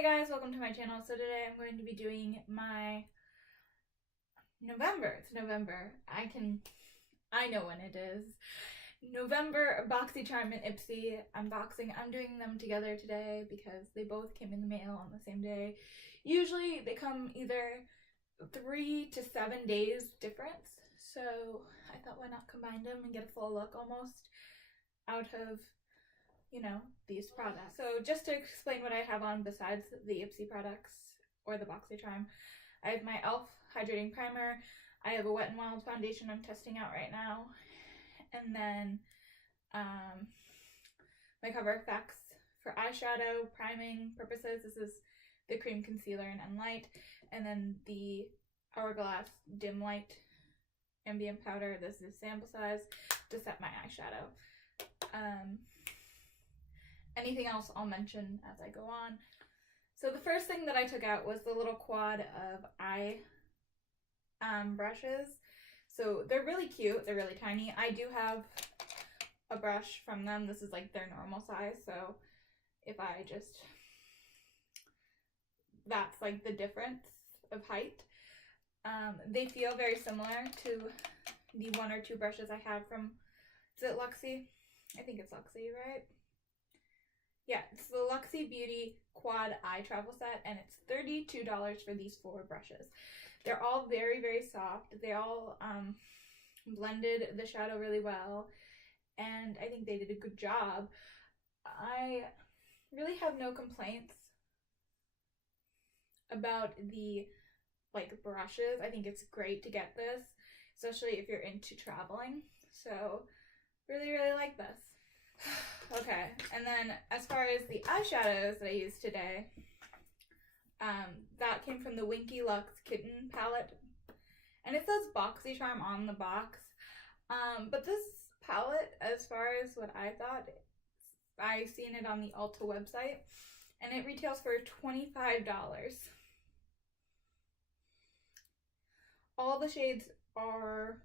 Hey guys, welcome to my channel. So today I'm going to be doing my November. It's November. I know when it is. November BoxyCharm and Ipsy unboxing. I'm doing them together today because they both came in the mail on the same day. Usually they come either 3 to 7 days difference. So I thought, why not combine them and get a full look almost out of these products. So just to explain what I have on besides the Ipsy products or the Boxycharm, I have my e.l.f. Hydrating Primer. I have a Wet n Wild foundation I'm testing out right now. And then my Cover FX for eyeshadow priming purposes. This is the cream concealer in N-Light. And then the Hourglass dim light ambient powder. This is sample size to set my eyeshadow. Anything else I'll mention as I go on. So the first thing that I took out was the little quad of eye brushes. So they're really cute. They're really tiny. I do have a brush from them. This is like their normal size. So if I just, that's like the difference of height. They feel very similar to the 1 or 2 brushes I have from, is it Luxie? I think it's Luxie, right? Yeah, it's the Luxie Beauty Quad Eye Travel Set, and it's $32 for these 4 brushes. They're all very, very soft. They all blended the shadow really well, and I think they did a good job. I really have no complaints about the brushes. I think it's great to get this, especially if you're into traveling. So really, really like this. Okay, and then as far as the eyeshadows that I used today, that came from the Winky Lux Kitten palette, and it says Boxycharm on the box, but this palette, as far as what I thought, I seen it on the Ulta website, and it retails for $25. All the shades are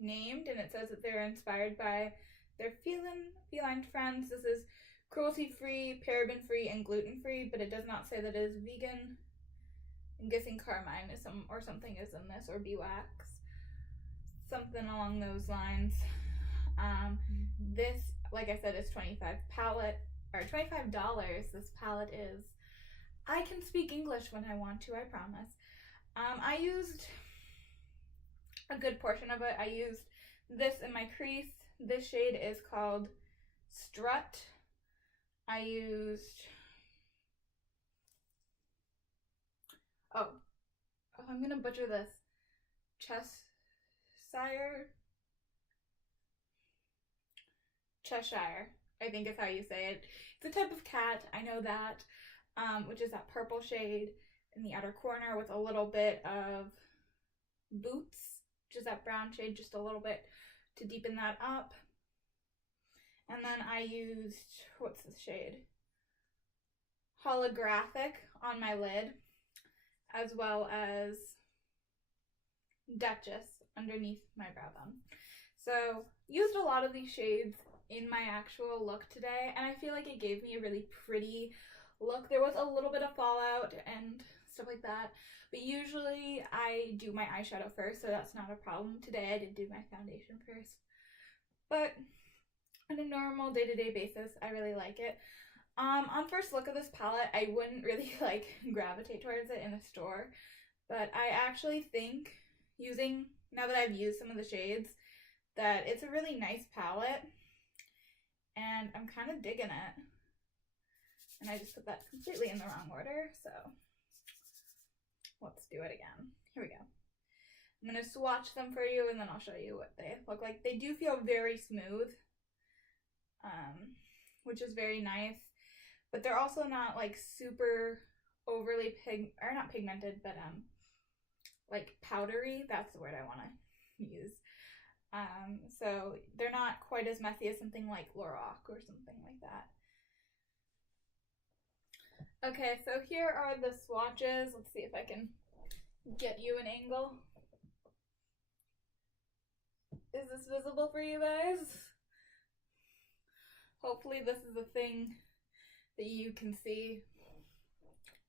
named, and it says that they're inspired by their feline friends. This is cruelty-free, paraben-free, and gluten-free, but it does not say that it is vegan. I'm guessing carmine is something is in this, or beeswax, something along those lines. This, like I said, is $25 this palette is. I can speak English when I want to, I promise. I used a good portion of it. I used this in my crease. This shade is called Strut. I used, I'm gonna butcher this, Cheshire, I think is how you say it. It's a type of cat, I know that, which is that purple shade in the outer corner with a little bit of Boots, which is that brown shade, just a little bit to deepen that up. And then I used, what's this shade? Holographic on my lid, as well as Duchess underneath my brow bone. So used a lot of these shades in my actual look today, and I feel like it gave me a really pretty look. There was a little bit of fallout and stuff like that, but usually I do my eyeshadow first, so that's not a problem. Today I did do my foundation first, but on a normal day-to-day basis, I really like it. On first look of this palette, I wouldn't really gravitate towards it in a store, but I actually think now that I've used some of the shades, that it's a really nice palette, and I'm kind of digging it. And I just put that completely in the wrong order, so let's do it again. Here we go. I'm going to swatch them for you, and then I'll show you what they look like. They do feel very smooth, which is very nice, but they're also not super overly not pigmented, but powdery. That's the word I want to use. So they're not quite as messy as something like Lorac or something like that. Okay, so here are the swatches. Let's see if I can get you an angle. Is this visible for you guys? Hopefully this is a thing that you can see.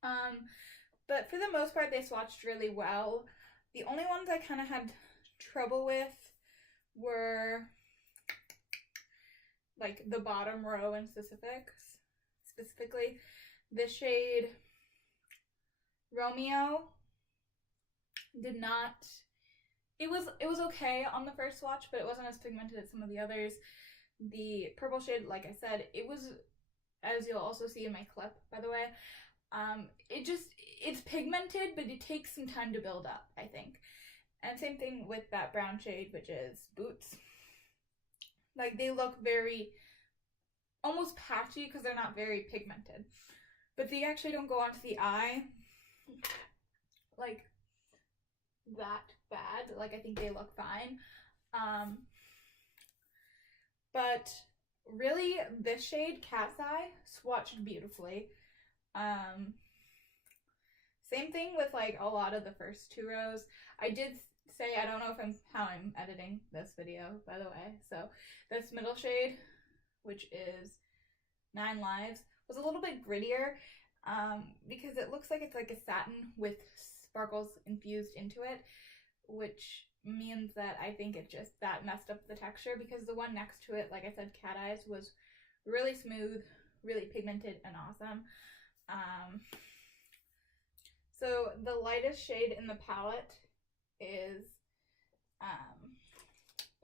But for the most part, they swatched really well. The only ones I kind of had trouble with were like the bottom row in specifically the shade Romeo did not, it was okay on the first swatch, but it wasn't as pigmented as some of the others. The purple shade, like I said, it was, as you'll also see in my clip, by the way, it's pigmented, but it takes some time to build up, I think. And same thing with that brown shade, which is Boots. Like, they look very, almost patchy because they're not very pigmented. But they actually don't go onto the eye like that bad. Like, I think they look fine. But really, this shade, Cat's Eye, swatched beautifully. Same thing with like a lot of the first two rows. I did say, I don't know how I'm editing this video, by the way. So this middle shade, which is 9 Lives, was a little bit grittier because it looks like it's like a satin with sparkles infused into it, which means that I think it just, that messed up the texture, because the one next to it, like I said, Cat Eyes, was really smooth, really pigmented, and awesome. So the lightest shade in the palette is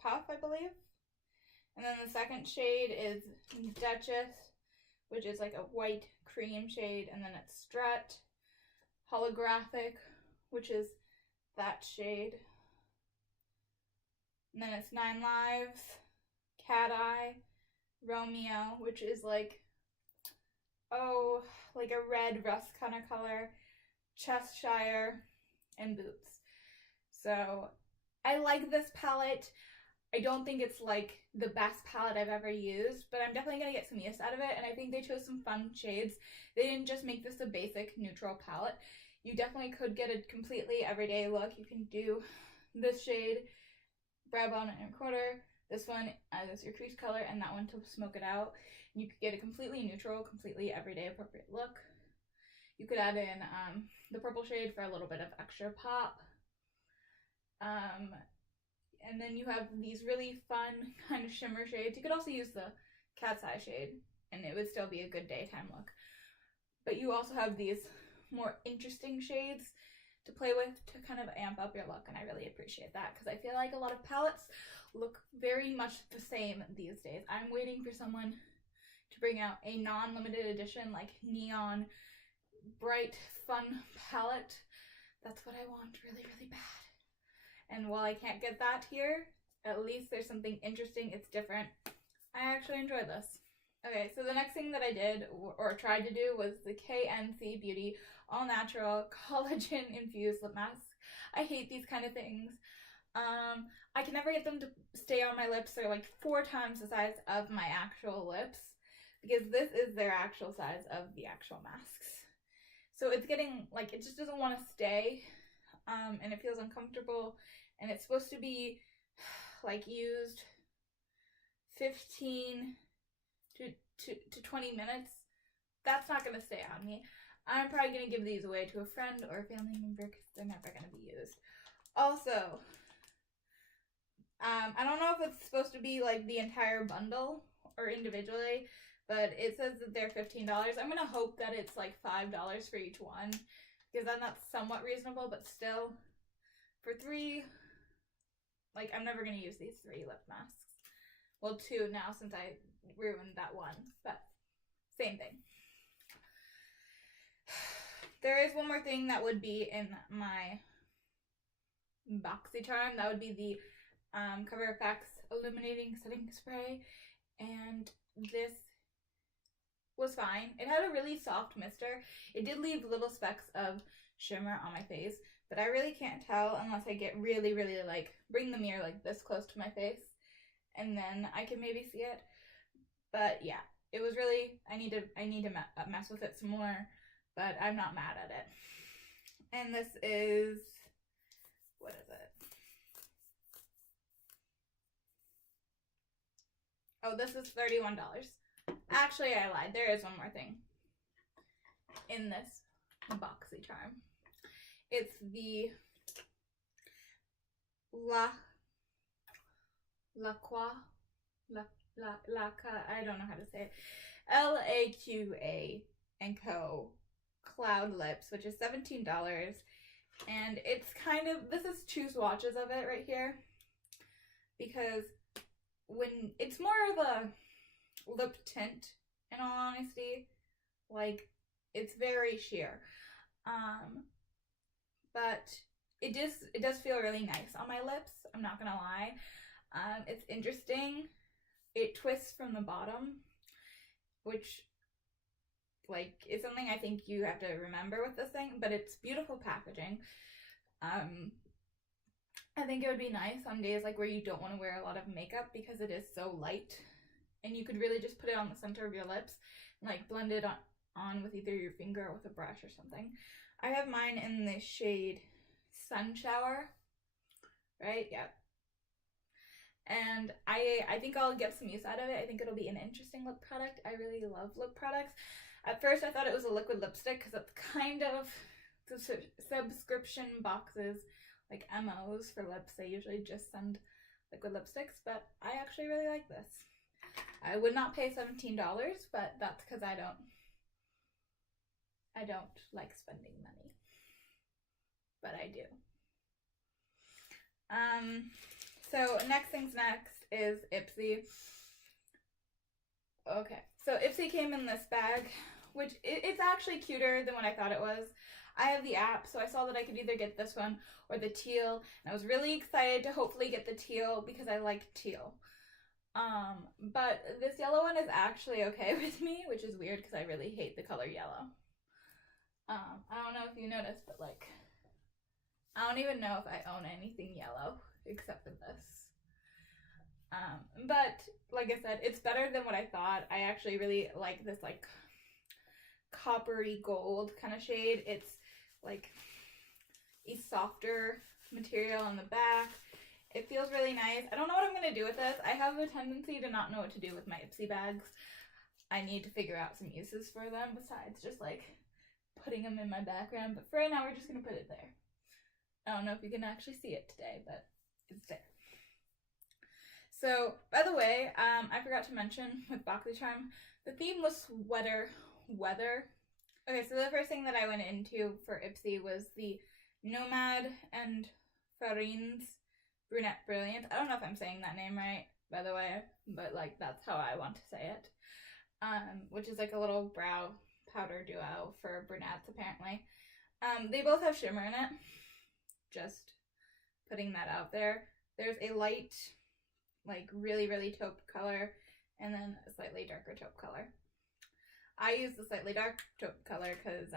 Puff, I believe. And then the second shade is Duchess, which is like a white cream shade. And then it's Strut, Holographic, which is that shade. And then it's 9 Lives, Cat Eye, Romeo, which is like, oh, like a red rust kind of color, Cheshire, and Boots. So I like this palette. I don't think it's like the best palette I've ever used, but I'm definitely going to get some use out of it, and I think they chose some fun shades. They didn't just make this a basic neutral palette. You definitely could get a completely everyday look. You can do this shade, brow bone and quarter, this one as your crease color, and that one to smoke it out. And you could get a completely neutral, completely everyday appropriate look. You could add in the purple shade for a little bit of extra pop. And then you have these really fun kind of shimmer shades. You could also use the Cat's Eye shade, and it would still be a good daytime look. But you also have these more interesting shades to play with to kind of amp up your look, and I really appreciate that, because I feel like a lot of palettes look very much the same these days. I'm waiting for someone to bring out a non-limited edition, like neon, bright, fun palette. That's what I want really, really bad. And while I can't get that here, at least there's something interesting, it's different. I actually enjoy this. Okay, so the next thing that I did, or tried to do, was the KNC Beauty All Natural Collagen Infused Lip Mask. I hate these kind of things. I can never get them to stay on my lips. They're like 4 times the size of my actual lips, because this is their actual size of the actual masks. So it's getting, like, it just doesn't want to stay, and it feels uncomfortable, and it's supposed to be, like, used 15 to 20 minutes. That's not going to stay on me. I'm probably going to give these away to a friend or a family member, because they're never going to be used. Also, I don't know if it's supposed to be, like, the entire bundle or individually, but it says that they're $15. I'm going to hope that it's like $5 for each one, because then that's somewhat reasonable, but still, for 3, like, I'm never going to use these 3 lip masks. Well, 2 now, since I ruined that one, but same thing. There is one more thing that would be in my BoxyCharm. That would be the Cover FX Illuminating Setting Spray, and this was fine. It had a really soft mister. It did leave little specks of shimmer on my face, but I really can't tell unless I get really, really, like, bring the mirror like this close to my face, and then I can maybe see it. But yeah, it was really, I need to mess with it some more, but I'm not mad at it. And this is, what is it? Oh, this is $31. Actually, I lied. There is one more thing in this BoxyCharm. It's the I don't know how to say it. LAQA & Co. Cloud Lips, which is $17. And it's kind of, this is 2 swatches of it right here. Because when, it's more of a lip tint, in all honesty. Like, it's very sheer. But it does feel really nice on my lips, I'm not gonna lie. It's interesting. It twists from the bottom, which, like, is something I think you have to remember with this thing, but it's beautiful packaging. I think it would be nice on days like where you don't want to wear a lot of makeup because it is so light, and you could really just put it on the center of your lips and like blend it on with either your finger or with a brush or something. I have mine in the shade Sun Shower, right? Yep. And I think I'll get some use out of it. I think it'll be an interesting lip product. I really love lip products. At first I thought it was a liquid lipstick because that's kind of the subscription boxes, like MOs for lips. They usually just send liquid lipsticks, but I actually really like this. I would not pay $17, but that's because I don't like spending money. But I do. So next is Ipsy. Okay, so Ipsy came in this bag, which it's actually cuter than what I thought it was. I have the app, so I saw that I could either get this one or the teal, and I was really excited to hopefully get the teal because I like teal. But this yellow one is actually okay with me, which is weird because I really hate the color yellow. I don't know if you noticed, but like, I don't even know if I own anything yellow except for this. But like I said, it's better than what I thought. I actually really like this like coppery gold kind of shade. It's like a softer material on the back. It feels really nice. I don't know what I'm going to do with this. I have a tendency to not know what to do with my Ipsy bags. I need to figure out some uses for them besides just like putting them in my background. But for right now, we're just going to put it there. I don't know if you can actually see it today, but it's there. So, by the way, I forgot to mention with Boxycharm, the theme was sweater weather. Okay, so the first thing that I went into for Ipsy was the Nomad and Farines Brunette Brilliant. I don't know if I'm saying that name right, by the way, but like that's how I want to say it. Which is like a little brow powder duo for brunettes, apparently. They both have shimmer in it. Just putting that out there. There's a light, like really, really taupe color, and then a slightly darker taupe color. I use the slightly dark taupe color because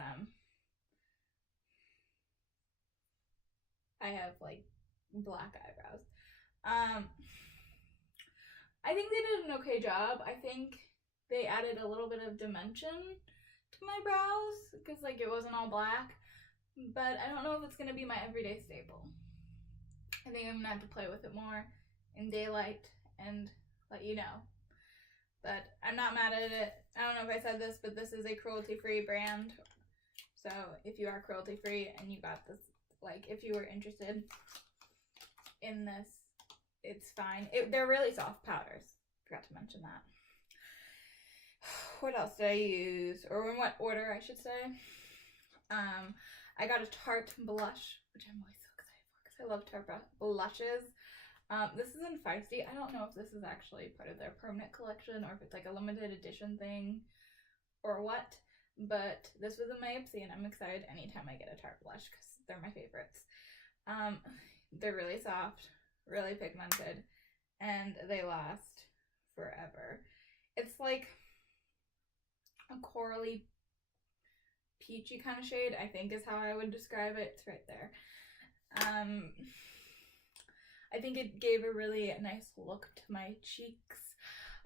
I have like black eyebrows. I think they did an okay job. I think they added a little bit of dimension to my brows because like it wasn't all black, but I don't know if it's gonna be my everyday staple. I think I'm gonna have to play with it more in daylight and let you know. But I'm not mad at it. I don't know if I said this, but this is a cruelty-free brand. So if you are cruelty-free and you got this, like if you were interested in this, it's fine. They're really soft powders. Forgot to mention that. What else did I use? Or in what order, I should say. I got a Tarte blush, which I'm always so excited for because I love Tarte blushes. This is in Feisty. I don't know if this is actually part of their permanent collection or if it's like a limited edition thing or what, but this was in my Ipsy and I'm excited anytime I get a Tarte blush because they're my favorites. They're really soft, really pigmented, and they last forever. It's like a corally peachy kind of shade, I think is how I would describe it. It's right there. I think it gave a really nice look to my cheeks.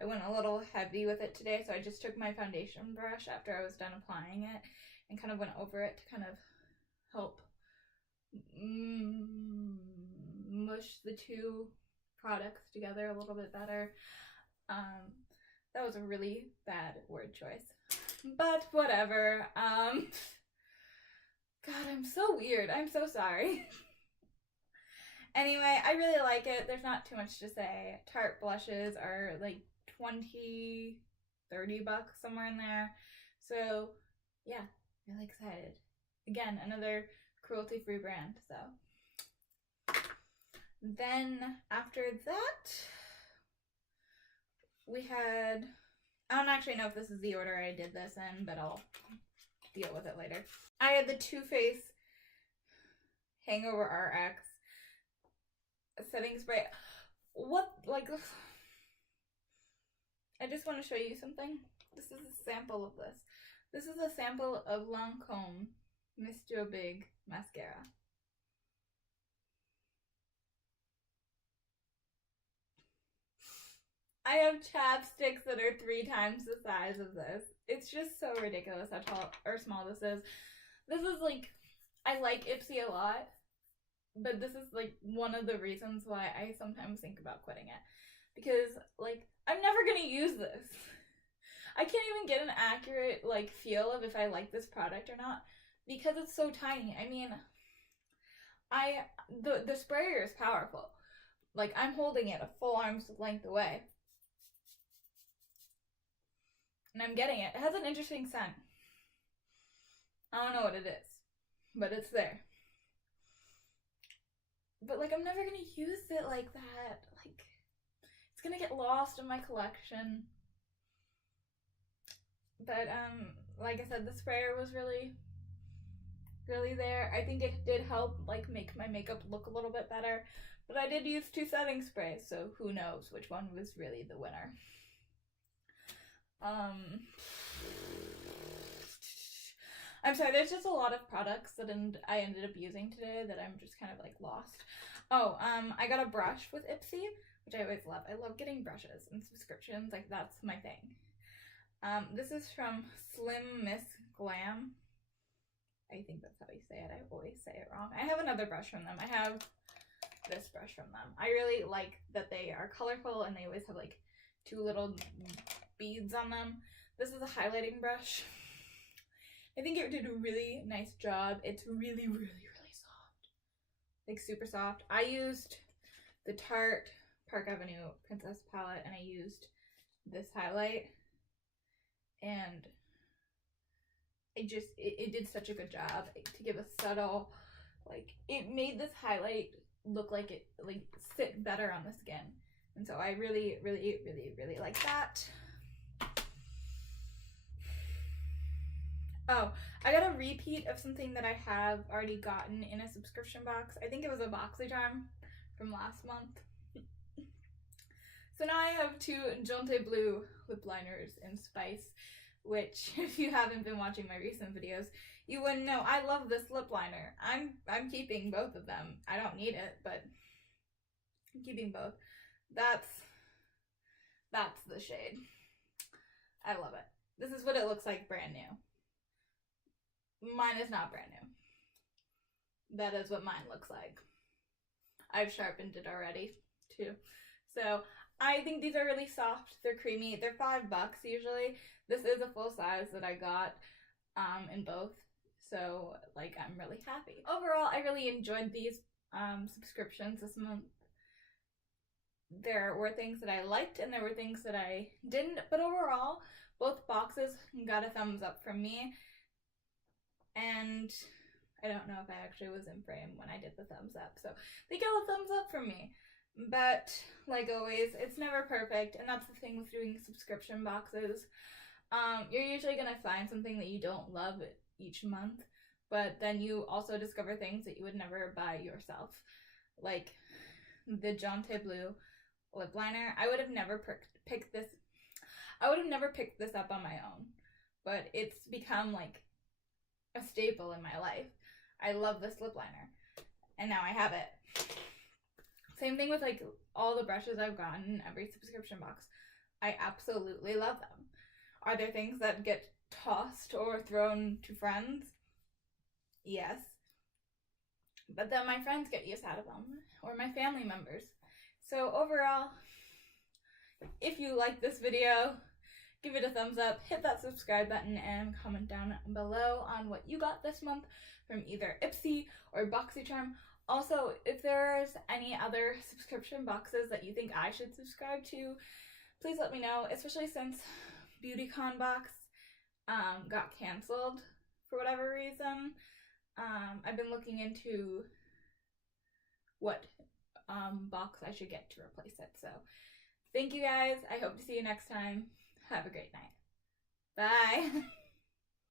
I went a little heavy with it today, so I just took my foundation brush after I was done applying it and kind of went over it to kind of help mush the two products together a little bit better. That was a really bad word choice, but whatever. God, I'm so weird. I'm so sorry. Anyway, I really like it. There's not too much to say. Tarte blushes are like 20, 30 bucks, somewhere in there. So, yeah, really excited. Again, another cruelty-free brand, so. Then, after that, we had, I don't actually know if this is the order I did this in, but I'll deal with it later. I had the Too Faced Hangover RX setting spray. What, like, I just want to show you something. This is a sample of this. This is a sample of Lancome Miss Joe Big mascara. I have chapsticks that are 3 times the size of this. It's just so ridiculous how tall or small this is. This is like, I like Ipsy a lot, but this is like one of the reasons why I sometimes think about quitting it. Because like, I'm never gonna use this. I can't even get an accurate like feel of if I like this product or not because it's so tiny. I mean, the sprayer is powerful. Like, I'm holding it a full arm's length away. And I'm getting it. It has an interesting scent. I don't know what it is, but it's there. But like, I'm never gonna use it like that. Like, it's gonna get lost in my collection. But like I said, the sprayer was really there. I think it did help like make my makeup look a little bit better. But I did use 2 setting sprays, so who knows which one was really the winner. I'm sorry, there's just a lot of products that I ended up using today that I'm just kind of like lost. Oh, I got a brush with Ipsy, which I always love. I love getting brushes and subscriptions, like that's my thing. This is from Slim Miss Glam. I think that's how you say it. I always say it wrong. I have another brush from them. I have this brush from them. I really like that they are colorful and they always have like 2 little beads on them. This is a highlighting brush. I think it did a really nice job. It's really, really, really soft. Like super soft. I used the Tarte Park Avenue Princess palette and I used this highlight. And it did such a good job to give a subtle, like, it made this highlight look like it like sit better on the skin. And so I really, really, really, really like that. Oh, I got a repeat of something that I have already gotten in a subscription box. I think it was a Boxycharm from last month. So now I have 2 Jaunty Blue lip liners in Spice, which if you haven't been watching my recent videos, you wouldn't know. I love this lip liner. I'm keeping both of them. I don't need it, but I'm keeping both. That's the shade. I love it. This is what it looks like brand new. Mine is not brand new. That is what mine looks like. I've sharpened it already too. So I think these are really soft. They're creamy. They're $5 usually. This is a full size that I got in both. So like, I'm really happy. Overall, I really enjoyed these subscriptions this month. There were things that I liked and there were things that I didn't, but overall, both boxes got a thumbs up from me. And I don't know if I actually was in frame when I did the thumbs up, so they got a thumbs up from me. But like always, it's never perfect, and that's the thing with doing subscription boxes. You're usually gonna find something that you don't love each month, but then you also discover things that you would never buy yourself. Like the Jaunty Blue lip liner. I would have never picked this. I would have never picked this up on my own, but it's become like a staple in my life. I love this lip liner, and now I have it. Same thing with like all the brushes I've gotten in every subscription box. I absolutely love them. Are there things that get tossed or thrown to friends? Yes. But then my friends get use out of them, or my family members. So overall, if you like this video, give it a thumbs up, hit that subscribe button, and comment down below on what you got this month from either Ipsy or Boxycharm. Also, if there's any other subscription boxes that you think I should subscribe to, please let me know, especially since BeautyCon box got canceled for whatever reason. I've been looking into what box I should get to replace it. So thank you guys. I hope to see you next time. Have a great night. Bye.